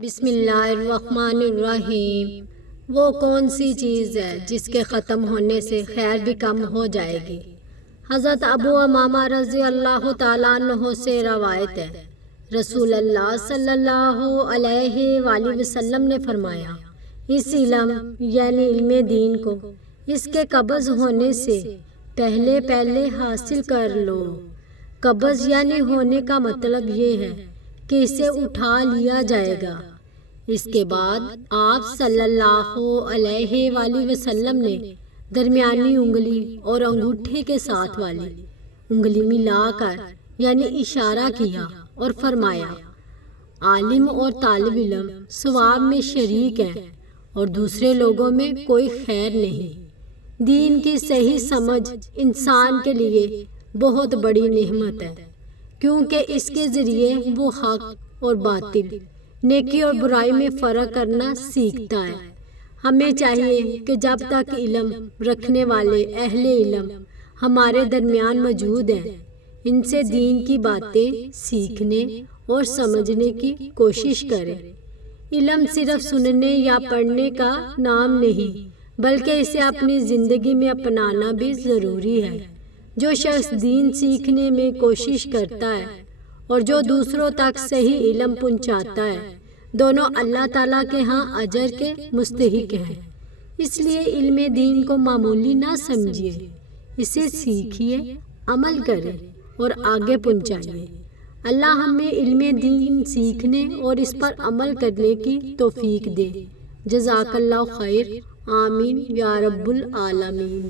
بسم اللہ الرحمن الرحیم۔ وہ کون سی چیز ہے جس کے ختم ہونے سے خیر بھی کم ہو جائے گی؟ حضرت ابو امامہ رضی اللہ تعالیٰ عنہ سے روایت ہے، رسول اللہ صلی اللہ علیہ وآلہ وسلم نے فرمایا، اس علم یعنی علم دین کو اس کے قبض ہونے سے پہلے حاصل کر لو۔ قبض یعنی ہونے کا مطلب یہ ہے کہ اسے اٹھا لیا جائے گا۔ اس کے بعد آپ صلی اللہ علیہ وآلہ وسلم نے درمیانی انگلی اور انگوٹھے کے ساتھ والی انگلی ملا کر یعنی اشارہ کیا اور فرمایا، عالم اور طالب علم ثواب میں شریک ہیں اور دوسرے لوگوں میں کوئی خیر نہیں۔ دین کی صحیح سمجھ انسان کے لیے بہت بڑی نعمت ہے، کیونکہ اس کے ذریعے وہ حق اور باطل، نیکی اور برائی میں فرق کرنا سیکھتا ہے۔ ہمیں چاہیے کہ جب تک علم رکھنے والے اہل علم ہمارے درمیان موجود ہیں، ان سے دین کی باتیں سیکھنے اور سمجھنے کی کوشش کریں۔ علم صرف سننے یا پڑھنے کا نام نہیں، بلکہ اسے اپنی زندگی میں اپنانا بھی ضروری ہے۔ جو شخص دین سیکھنے میں کوشش کرتا ہے اور جو دوسروں تک صحیح علم پہنچاتا ہے، دونوں اللہ تعالیٰ کے ہاں اجر کے مستحق ہیں۔ اس لیے علم دین کو معمولی نہ سمجھیے، اسے سیکھیے، عمل کریں اور آگے پہنچائیے۔ اللہ ہمیں علم دین سیکھنے اور اس پر عمل کرنے کی توفیق دے۔ جزاک اللہ خیر، آمین یا رب العالمین۔